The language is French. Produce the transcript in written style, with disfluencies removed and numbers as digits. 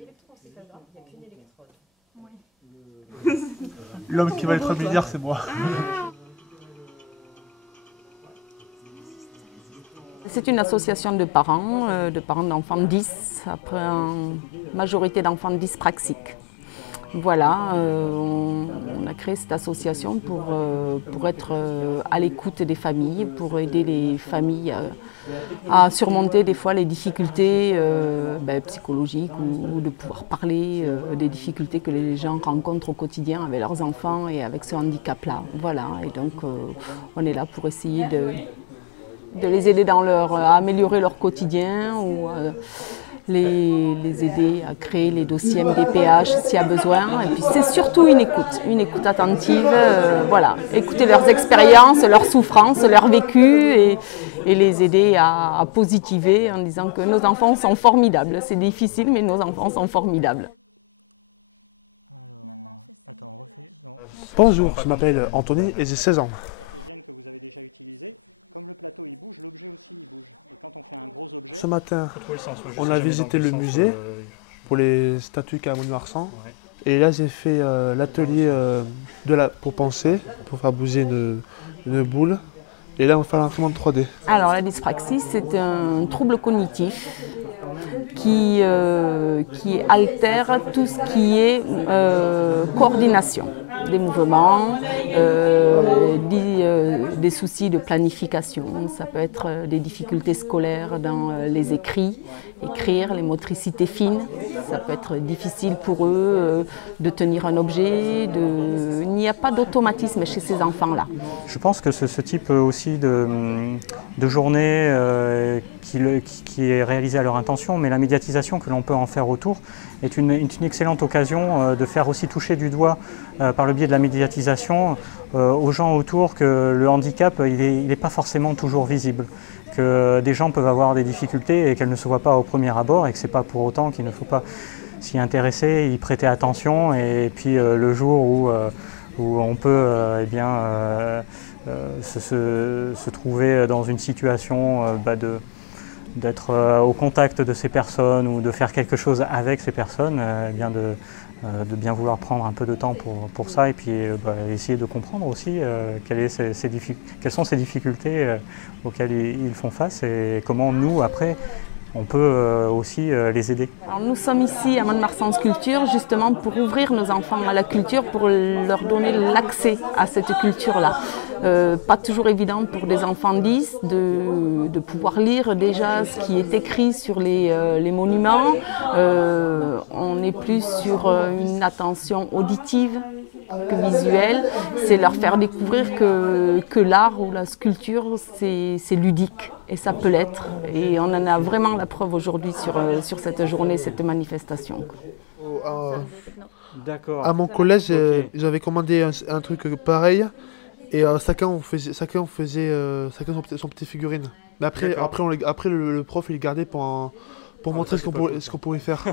Électroencéphalogramme, il n'y a qu'une électrode. L'homme qui va être milliard, c'est moi. C'est une association de parents d'enfants 10, après une majorité d'enfants dyspraxiques. Voilà, on a créé cette association pour être à l'écoute des familles, pour aider les familles à surmonter des fois les difficultés psychologiques ou de pouvoir parler des difficultés que les gens rencontrent au quotidien avec leurs enfants et avec ce handicap-là. Voilà, et donc on est là pour essayer de les aider à améliorer leur quotidien ou les aider à créer les dossiers MDPH s'il y a besoin. Et puis c'est surtout une écoute attentive, voilà, écouter leurs expériences, leurs souffrances, leur vécu et les aider à positiver en disant que nos enfants sont formidables. C'est difficile, mais nos enfants sont formidables. Bonjour, je m'appelle Anthony et j'ai 16 ans. Ce matin, on a visité le musée pour les statues qu'a Mont-de-Marsan. Et là, j'ai fait l'atelier pour penser, pour faire bouger une boule. Et là, on fait l'imprimante 3D. Alors, la dyspraxie, c'est un trouble cognitif qui altère tout ce qui est coordination des mouvements, des soucis de planification. Ça peut être des difficultés scolaires dans les écrire, les motricités fines. Ça peut être difficile pour eux de tenir un objet. Il n'y a pas d'automatisme chez ces enfants-là. Je pense que ce type aussi de journée qui est réalisée à leur intention, mais la médiatisation que l'on peut en faire autour est une excellente occasion de faire aussi toucher du doigt par le biais de la médiatisation aux gens autour que le handicap il n'est pas forcément toujours visible, que des gens peuvent avoir des difficultés et qu'elles ne se voient pas au premier abord et que ce n'est pas pour autant qu'il ne faut pas s'y intéresser, y prêter attention et puis le jour où on peut se trouver dans une situation d'être au contact de ces personnes ou de faire quelque chose avec ces personnes, de bien vouloir prendre un peu de temps pour ça et puis essayer de comprendre aussi quelles sont ces difficultés auxquelles ils font face et comment nous, après, on peut aussi les aider. Alors, nous sommes ici à Mont-de-Marsan Sculpture justement pour ouvrir nos enfants à la culture, pour leur donner l'accès à cette culture-là. Pas toujours évident pour des enfants 10 de pouvoir lire déjà ce qui est écrit sur les monuments. On est plus sur une attention auditive que visuelle. C'est leur faire découvrir que l'art ou la sculpture, c'est ludique. Et ça peut l'être. Et on en a vraiment la preuve aujourd'hui sur cette journée, cette manifestation. À mon collège, j'avais commandé un truc pareil. Et chacun faisait son petite figurine. Mais après le prof, il gardait pour montrer ce qu'on pouvait faire.